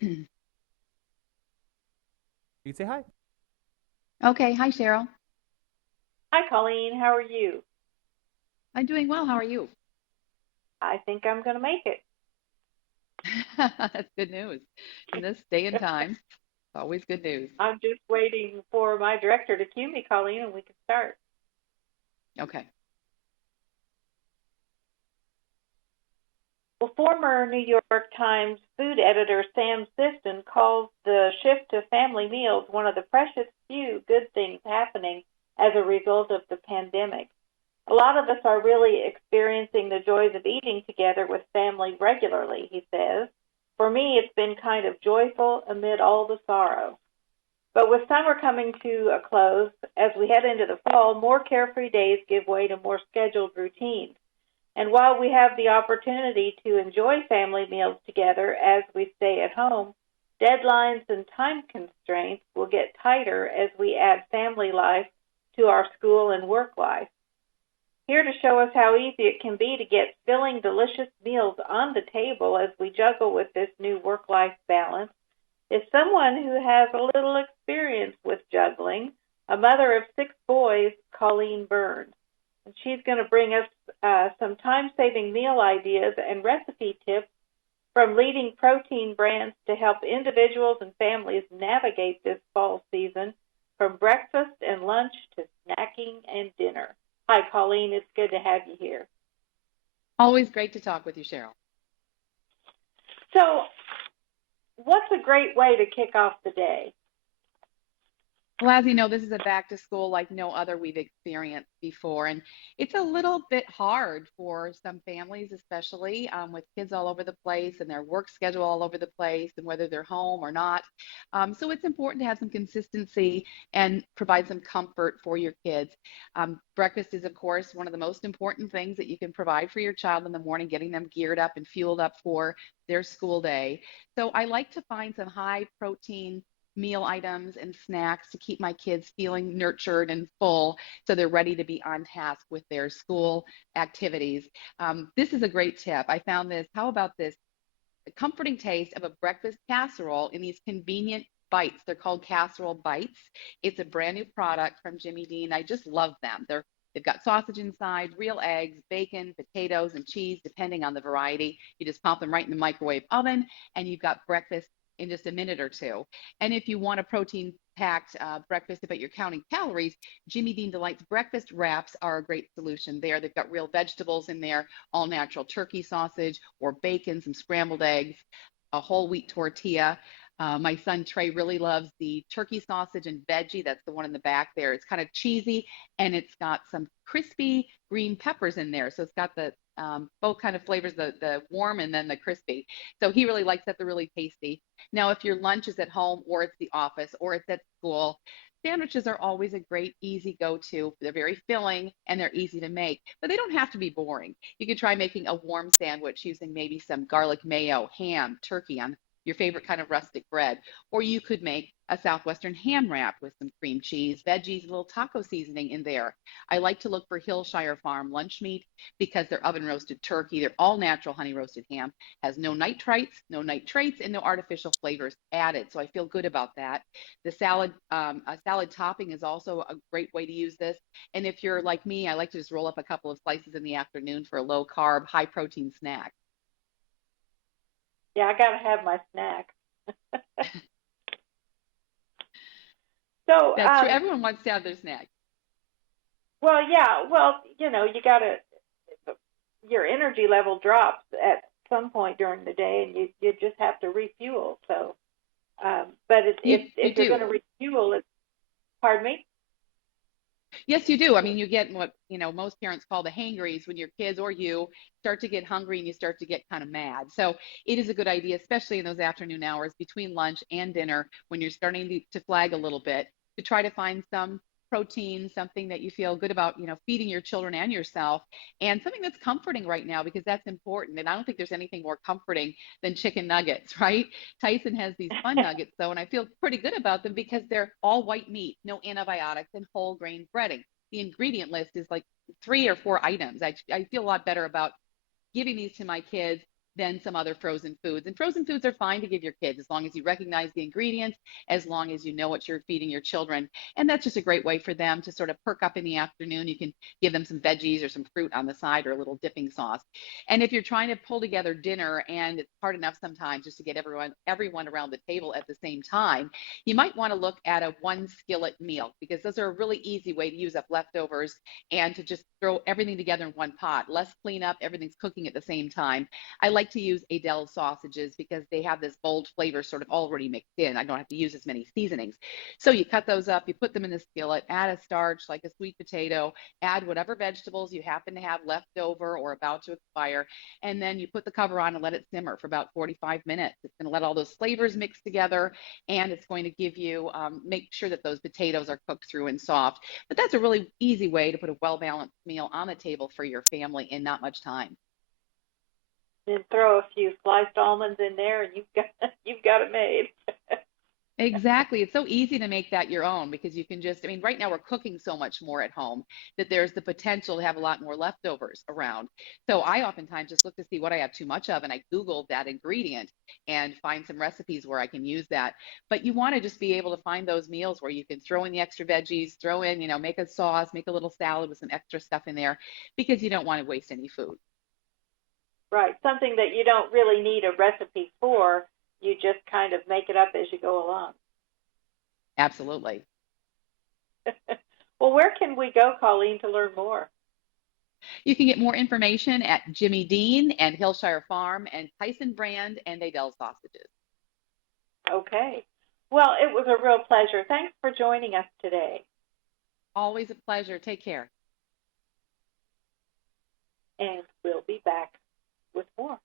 You say hi. Okay. Hi, Cheryl. Hi, Colleen. How are you? I'm doing well. How are you? I think I'm going to make it. That's good news. In this day and time, it's always good news. I'm just waiting for my director to cue me, Colleen, and we can start. Okay. Well, former New York Times food editor Sam Sifton calls the shift to family meals one of the precious few good things happening as a result of the pandemic. A lot of us are really experiencing the joys of eating together with family regularly, he says. For me, it's been kind of joyful amid all the sorrow. But with summer coming to a close, as we head into the fall, more carefree days give way to more scheduled routines. And while we have the opportunity to enjoy family meals together as we stay at home, deadlines and time constraints will get tighter as we add family life to our school and work life. Here to show us how easy it can be to get filling, delicious meals on the table as we juggle with this new work-life balance is someone who has a little experience with juggling, a mother of 6 boys, Colleen Burns. And she's going to bring us some time-saving meal ideas and recipe tips from leading protein brands to help individuals and families navigate this fall season from breakfast and lunch to snacking and dinner. Hi, Colleen. It's good to have you here. Always great to talk with you, Cheryl. So, what's a great way to kick off the day? Well, as you know, this is a back to school like no other we've experienced before. And it's a little bit hard for some families, especially with kids all over the place and their work schedule all over the place and whether they're home or not. So it's important to have some consistency and provide some comfort for your kids. Breakfast is, of course, one of the most important things that you can provide for your child in the morning, getting them geared up and fueled up for their school day. So I like to find some high protein meal items and snacks to keep my kids feeling nurtured and full so they're ready to be on task with their school activities. This is a great tip. I found this. How about this? The comforting taste of a breakfast casserole in these convenient bites. They're called casserole bites. It's a brand new product from Jimmy Dean. I just love them. They've got sausage inside, real eggs, bacon, potatoes, and cheese, depending on the variety. You just pop them right in the microwave oven, and you've got breakfast in just a minute or two. And if you want a protein packed breakfast, but you're counting calories, Jimmy Dean Delight's breakfast wraps are a great solution there. They've got real vegetables in there, all natural turkey sausage or bacon, some scrambled eggs, a whole wheat tortilla. My son Trey really loves the turkey sausage and veggie. That's the one in the back there. It's kind of cheesy and it's got some crispy green peppers in there. So it's got the both kind of flavors, the warm and then the crispy. So he really likes that. They're really tasty. Now, if your lunch is at home or it's the office or it's at school, sandwiches are always a great, easy go-to. They're very filling and they're easy to make, but they don't have to be boring. You could try making a warm sandwich using maybe some garlic mayo, ham, turkey on your favorite kind of rustic bread. Or you could make a Southwestern ham wrap with some cream cheese, veggies, a little taco seasoning in there. I like to look for Hillshire Farm lunch meat because they're oven roasted turkey. They're all natural honey roasted ham, has no nitrates, and no artificial flavors added. So I feel good about that. The salad, a salad topping is also a great way to use this. And if you're like me, I like to just roll up a couple of slices in the afternoon for a low carb, high protein snack. Yeah, I got to have my snack. So, That's true. Everyone wants to have their snack. well, yeah, well, you got to, your energy level drops at some point during the day, and you just have to refuel. So, but You if you're going do. to refuel, it's, pardon me. Yes, you do. I mean, you get what, most parents call the hangries when your kids or you start to get hungry and you start to get kind of mad. So it is a good idea, especially in those afternoon hours between lunch and dinner when you're starting to flag a little bit, to try to find some protein, something that you feel good about, feeding your children and yourself, and something that's comforting right now because that's important. And I don't think there's anything more comforting than chicken nuggets, right? Tyson has these fun nuggets though, and I feel pretty good about them because they're all white meat, no antibiotics, and whole grain breading. The ingredient list is like 3 or 4 items. I feel a lot better about giving these to my kids than some other frozen foods. And frozen foods are fine to give your kids as long as you recognize the ingredients, as long as you know what you're feeding your children. And that's just a great way for them to sort of perk up in the afternoon. You can give them some veggies or some fruit on the side or a little dipping sauce. And if you're trying to pull together dinner and it's hard enough sometimes just to get everyone around the table at the same time, you might want to look at a one skillet meal, because those are a really easy way to use up leftovers and to just throw everything together in one pot. Less cleanup, everything's cooking at the same time. I like to use Aidells sausages because they have this bold flavor sort of already mixed in. I don't have to use as many seasonings. So you cut those up, you put them in the skillet, add a starch like a sweet potato, add whatever vegetables you happen to have left over or about to expire, and then you put the cover on and let it simmer for about 45 minutes. It's going to let all those flavors mix together, and it's going to give you, make sure that those potatoes are cooked through and soft. But that's a really easy way to put a well-balanced meal on the table for your family in not much time. Then throw a few sliced almonds in there, and you've got it made. Exactly. It's so easy to make that your own because you can just, I mean, right now we're cooking so much more at home that there's the potential to have a lot more leftovers around. So I oftentimes just look to see what I have too much of and I Google that ingredient and find some recipes where I can use that. But you want to just be able to find those meals where you can throw in the extra veggies, throw in, make a sauce, make a little salad with some extra stuff in there because you don't want to waste any food. Right, something that you don't really need a recipe for. You just kind of make it up as you go along. Absolutely. Well, where can we go, Colleen, to learn more? You can get more information at Jimmy Dean and Hillshire Farm and Tyson Brand and Aidells sausages. Okay. Well, it was a real pleasure. Thanks for joining us today. Always a pleasure. Take care. And we'll be back with more.